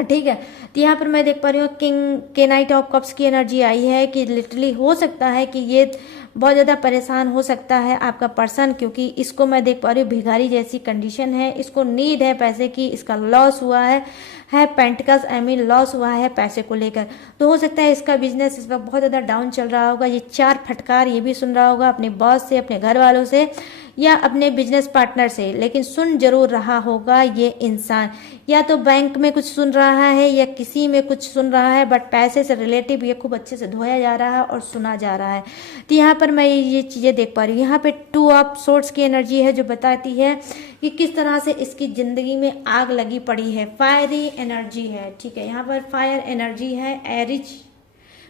ठीक है। तो यहाँ पर मैं देख पा रही हूँ किंग के नाइट ऑफ कप्स की एनर्जी आई है कि लिटरली हो सकता है कि ये बहुत ज़्यादा परेशान हो सकता है आपका पर्सन, क्योंकि इसको मैं देख पा रही हूँ भिखारी जैसी कंडीशन है, इसको नीड है पैसे की, इसका लॉस हुआ है पेंटिकल्स आई मीन लॉस हुआ है पैसे को लेकर। तो हो सकता है इसका बिजनेस इस वक्त बहुत ज़्यादा डाउन चल रहा होगा, ये 4 फटकार ये भी सुन रहा होगा अपने बॉस से, अपने घर वालों से या अपने बिजनेस पार्टनर से, लेकिन सुन जरूर रहा होगा ये इंसान। या तो बैंक में कुछ सुन रहा है या किसी में कुछ सुन रहा है, बट पैसे से रिलेटिव ये खूब अच्छे से धोया जा रहा है और सुना जा रहा है। तो यहाँ पर मैं ये चीज़ें देख पा रही हूँ। यहाँ पे 2 ऑफ सोर्ड्स की एनर्जी है जो बताती है कि किस तरह से इसकी जिंदगी में आग लगी पड़ी है, फायरी एनर्जी है। ठीक है, यहाँ पर फायर एनर्जी है, एरिज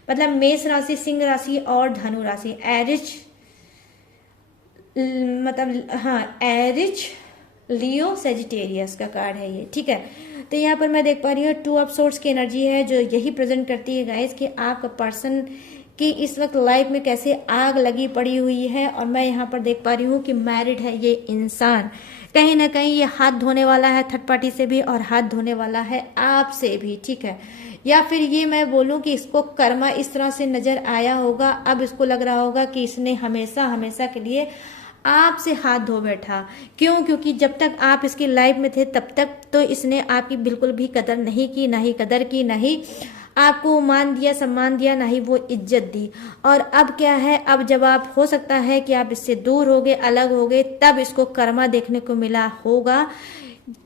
मतलब मेष राशि, सिंह राशि और धनु राशि। एरिज मतलब हाँ एरिज, लियो, सेजिटेरियस का कार्ड है ये। ठीक है, तो यहाँ पर मैं देख पा रही हूँ 2 ऑफ सोर्ड्स की एनर्जी है जो यही प्रेजेंट करती है गाइस कि आपका पर्सन की इस वक्त लाइफ में कैसे आग लगी पड़ी हुई है। और मैं यहाँ पर देख पा रही हूँ कि मैरिड है ये इंसान, कहीं ना कहीं ये हाथ धोने वाला है थर्ड पार्टी से भी और हाथ धोने वाला है आपसे भी। ठीक है, या फिर ये मैं बोलूं कि इसको कर्मा इस तरह से नजर आया होगा, अब इसको लग रहा होगा कि इसने हमेशा हमेशा के लिए आपसे हाथ धो बैठा। क्यों? क्योंकि जब तक आप इसकी लाइफ में थे तब तक तो इसने आपकी बिल्कुल भी कदर नहीं की, ना ही कदर की, ना ही आपको मान दिया, सम्मान दिया, ना ही वो इज्जत दी। और अब क्या है, अब जब आप हो सकता है कि आप इससे दूर हो गए, अलग हो गए, तब इसको कर्मा देखने को मिला होगा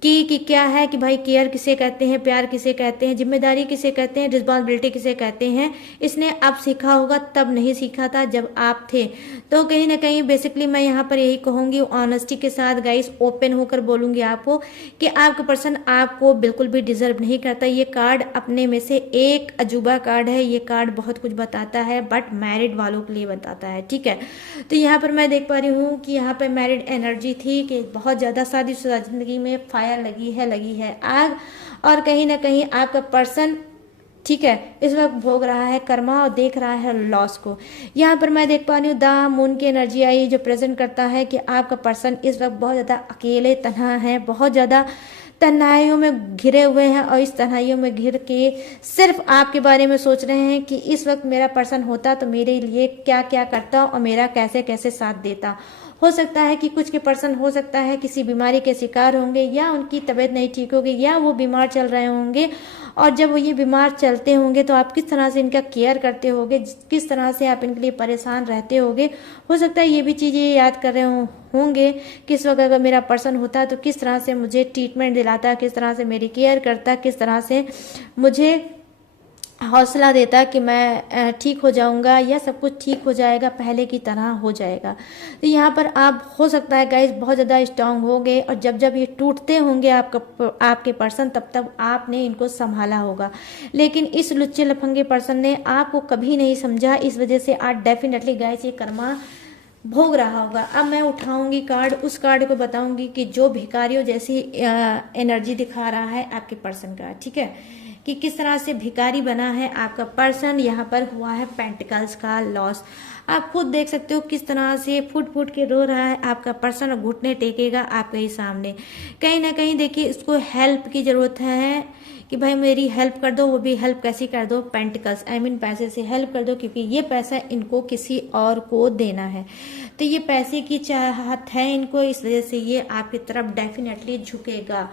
कि क्या है कि भाई केयर किसे कहते हैं, प्यार किसे कहते हैं, जिम्मेदारी किसे कहते हैं, रिस्पॉन्सिबिलिटी किसे कहते हैं। इसने अब सीखा होगा, तब नहीं सीखा था जब आप थे। तो कहीं ना कहीं बेसिकली मैं यहाँ पर यही कहूंगी, ऑनेस्टी के साथ गाइस ओपन होकर बोलूंगी आपको कि आपका पर्सन आपको बिल्कुल भी डिजर्व नहीं करता। ये कार्ड अपने में से एक अजूबा कार्ड है, ये कार्ड बहुत कुछ बताता है बट मैरिड वालों के लिए बताता है। ठीक है, तो यहाँ पर मैं देख पा रही हूँ कि यहाँ पर मैरिड एनर्जी थी कि बहुत ज्यादा शादीशुदा जिंदगी में फायर लगी है आग, और कहीं ना कहीं आपका पर्सन ठीक है इस वक्त भोग रहा है कर्मा और देख रहा है लॉस को। यहाँ पर मैं देख पा रही हूँ द मून की एनर्जी आई जो प्रेजेंट करता है कि आपका पर्सन इस वक्त बहुत ज्यादा अकेले तन्हा है, बहुत ज्यादा तन्हाइयों में घिरे हुए हैं और इस तन्हाइयों में घिर के सिर्फ आपके बारे में सोच रहे हैं कि इस वक्त मेरा पर्सन होता तो मेरे लिए क्या क्या करता और मेरा कैसे कैसे साथ देता। हो सकता है कि कुछ के पर्सन हो सकता है किसी बीमारी के शिकार होंगे या उनकी तबीयत नहीं ठीक होगी या वो बीमार चल रहे होंगे, और जब वो ये बीमार चलते होंगे तो आप किस तरह से इनका केयर करते होंगे, किस तरह से आप इनके लिए परेशान रहते होंगे। हो सकता है ये भी चीज़ें याद कर रहे होंगे किस वक्त अगर मेरा पर्सन होता तो किस तरह से मुझे ट्रीटमेंट दिलाता, किस तरह से मेरी केयर करता, किस तरह से मुझे हौसला देता कि मैं ठीक हो जाऊंगा या सब कुछ ठीक हो जाएगा, पहले की तरह हो जाएगा। तो यहाँ पर आप हो सकता है गाइस बहुत ज़्यादा स्ट्रांग हो गए और जब जब ये टूटते होंगे आपके पर्सन तब तब आपने इनको संभाला होगा, लेकिन इस लुच्चे लफंगे पर्सन ने आपको कभी नहीं समझा। इस वजह से आज डेफिनेटली गाइस ये कर्मा भोग रहा होगा। अब मैं उठाऊंगी कार्ड, उस कार्ड को बताऊंगी कि जो भिखारियों जैसी एनर्जी दिखा रहा है आपके पर्सन का। ठीक है, कि किस तरह से भिखारी बना है आपका पर्सन। यहाँ पर हुआ है पेंटिकल्स का लॉस। आप खुद देख सकते हो किस तरह से फुट फुट के रो रहा है आपका पर्सन और घुटने टेकेगा आपके ही सामने। कहीं ना कहीं देखिए इसको हेल्प की जरूरत है कि भाई मेरी हेल्प कर दो, वो भी हेल्प कैसी कर दो, पेंटिकल्स आई मीन पैसे से हेल्प कर दो, क्योंकि ये पैसा इनको किसी और को देना है। तो ये पैसे की चाहत है इनको, इस वजह से ये आपकी तरफ डेफिनेटली झुकेगा।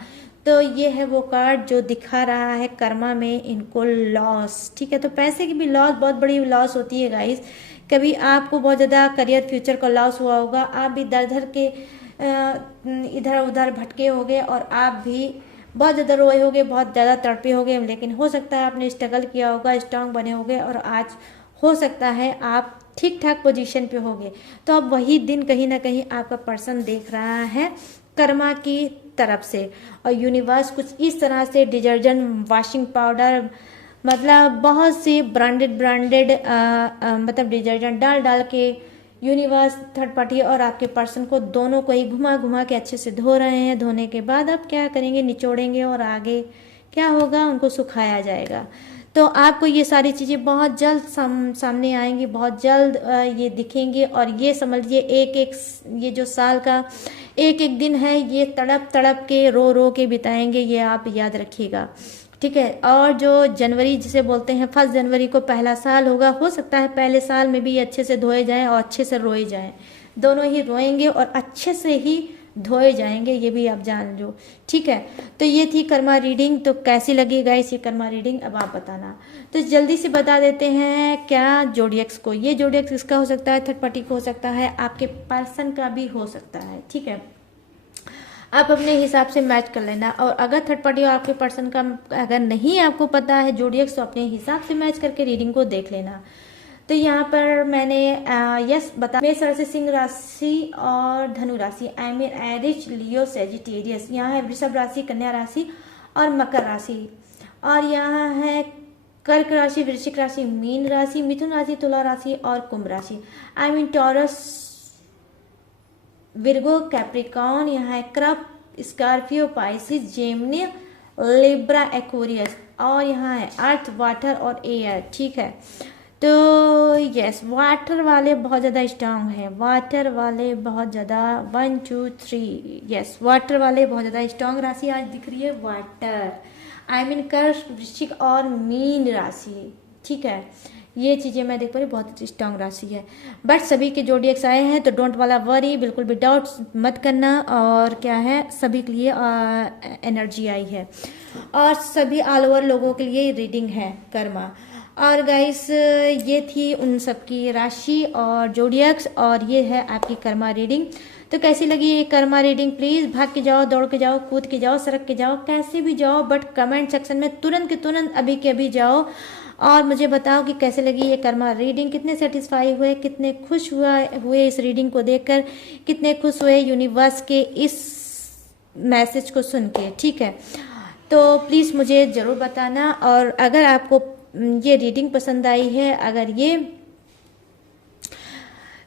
तो ये है वो कार्ड जो दिखा रहा है कर्मा में इनको लॉस। ठीक है, तो पैसे की भी लॉस बहुत बड़ी लॉस होती है गाइस। कभी आपको बहुत ज़्यादा करियर फ्यूचर का लॉस हुआ होगा, आप भी दर दर के इधर उधर भटके होगे और आप भी बहुत ज़्यादा रोए होगे, बहुत ज़्यादा तड़पे होगे, लेकिन हो सकता है आपने स्ट्रगल किया होगा, स्ट्रांग बने होगे और आज हो सकता है आप ठीक ठाक पोजीशन पे होगे। तो अब वही दिन कहीं ना कहीं आपका पर्सन देख रहा है कर्मा की तरफ से, और यूनिवर्स कुछ इस तरह से डिटर्जेंट, वॉशिंग पाउडर, मतलब बहुत से ब्रांडेड मतलब डिटर्जेंट डाल डाल के यूनिवर्स, थर्ड पार्टी और आपके पर्सन को दोनों को ही घुमा घुमा के अच्छे से धो रहे हैं। धोने के बाद अब क्या करेंगे, निचोड़ेंगे और आगे क्या होगा, उनको सुखाया जाएगा। तो आपको ये सारी चीज़ें बहुत जल्द सामने आएंगी, बहुत जल्द ये दिखेंगे। और ये समझिए एक एक ये जो साल का एक एक दिन है, ये तड़प तड़प के रो रो के बिताएंगे, ये आप याद रखिएगा, ठीक है। और जो जनवरी जिसे बोलते हैं, 1 जनवरी को पहला साल होगा, हो सकता है पहले साल में भी अच्छे से धोए जाएं और अच्छे से रोए जाएं, दोनों ही रोएंगे और अच्छे से ही धोए जाएंगे, ये भी आप जान लो, ठीक है। तो ये थी कर्मा रीडिंग। तो कैसी लगी गाइस ये कर्मा रीडिंग, अब आप बताना। तो जल्दी से बता देते हैं क्या जोडियक्स को, ये जोडियक्स किसका हो सकता है, थर्ड पार्टी को हो सकता है, आपके पर्सन का भी हो सकता है, ठीक है। आप अपने हिसाब से मैच कर लेना। और अगर थर्ड पार्टी और आपके पर्सन का अगर नहीं आपको पता है जोडियक्स, तो अपने हिसाब से मैच करके रीडिंग को देख लेना। तो यहाँ पर मैंने यस बता, मेष राशि, सिंह राशि और धनु राशि, I mean Erich, Leo, Sagittarius. यहाँ है वृषभ राशि, कन्या राशि और मकर राशि। और यहाँ है कर्क राशि, वृश्चिक राशि, मीन राशि, मिथुन राशि, तुला राशि और कुंभ राशि। I mean taurus, Virgo, Capricorn. यहाँ है crop, Scorpio, Pisces, Gemini, Libra, Aquarius. और यहाँ है अर्थ, वाटर और एयर, ठीक है। तो यस, वाटर वाले बहुत ज़्यादा स्ट्रांग है, वाटर वाले बहुत ज़्यादा 1 2 3, यस वाटर वाले बहुत ज़्यादा स्ट्रांग राशि आज दिख रही है, वाटर। आई मीन कर्क, वृश्चिक और मीन राशि, ठीक है। ये चीज़ें मैं देख पा रही, बहुत स्ट्रांग राशि है। बट सभी के जोडियक्स आए हैं, तो डोंट वाला वरी, बिल्कुल भी डाउट मत करना। और क्या है, सभी के लिए एनर्जी आई है और सभी ऑल ओवर लोगों के लिए रीडिंग है कर्मा। और गाइस ये थी उन सबकी राशि और जोडियक्स, और ये है आपकी कर्मा रीडिंग। तो कैसी लगी ये कर्मा रीडिंग, प्लीज़ भाग के जाओ, दौड़ के जाओ, कूद के जाओ, सड़क के जाओ, कैसे भी जाओ, बट कमेंट सेक्शन में तुरंत के तुरंत अभी के अभी जाओ और मुझे बताओ कि कैसे लगी ये कर्मा रीडिंग, कितने सेटिस्फाई हुए, कितने खुश हुए इस रीडिंग को देखकर, कितने खुश हुए यूनिवर्स के इस मैसेज को सुन के, ठीक है। तो प्लीज़ मुझे ज़रूर बताना। और अगर आपको ये रीडिंग पसंद आई है, अगर ये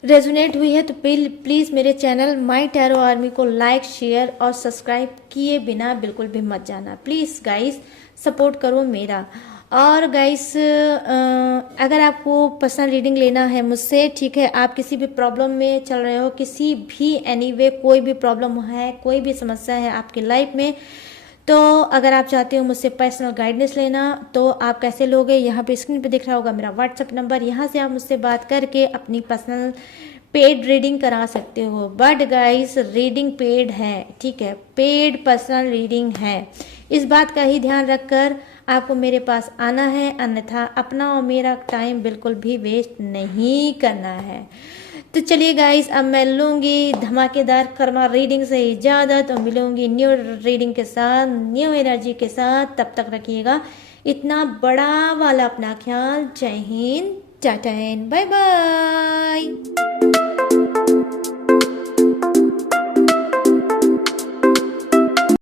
रेजोनेट हुई है, तो प्लीज़ मेरे चैनल माई टैरो आर्मी को लाइक, शेयर और सब्सक्राइब किए बिना बिल्कुल भी मत जाना। प्लीज़ गाइस सपोर्ट करो मेरा। और गाइस अगर आपको पर्सनल रीडिंग लेना है मुझसे, ठीक है, आप किसी भी प्रॉब्लम में चल रहे हो, किसी भी एनीवे कोई भी प्रॉब्लम है, कोई भी समस्या है आपकी लाइफ में, तो अगर आप चाहते हो मुझसे पर्सनल गाइडेंस लेना, तो आप कैसे लोगे, यहाँ पे स्क्रीन पे दिख रहा होगा मेरा व्हाट्सएप नंबर, यहाँ से आप मुझसे बात करके अपनी पर्सनल पेड रीडिंग करा सकते हो। बट गाइस रीडिंग पेड है, ठीक है, पेड पर्सनल रीडिंग है, इस बात का ही ध्यान रखकर आपको मेरे पास आना है, अन्यथा अपना और मेरा टाइम बिल्कुल भी वेस्ट नहीं करना है। तो चलिए गाइस, अब मैं लूँगी धमाकेदार कर्मा रीडिंग से इजाज़त और मिलूंगी न्यू रीडिंग के साथ, न्यू एनर्जी के साथ। तब तक रखिएगा इतना बड़ा वाला अपना ख्याल। जय हिंद, टाटा एंड बाय बाय।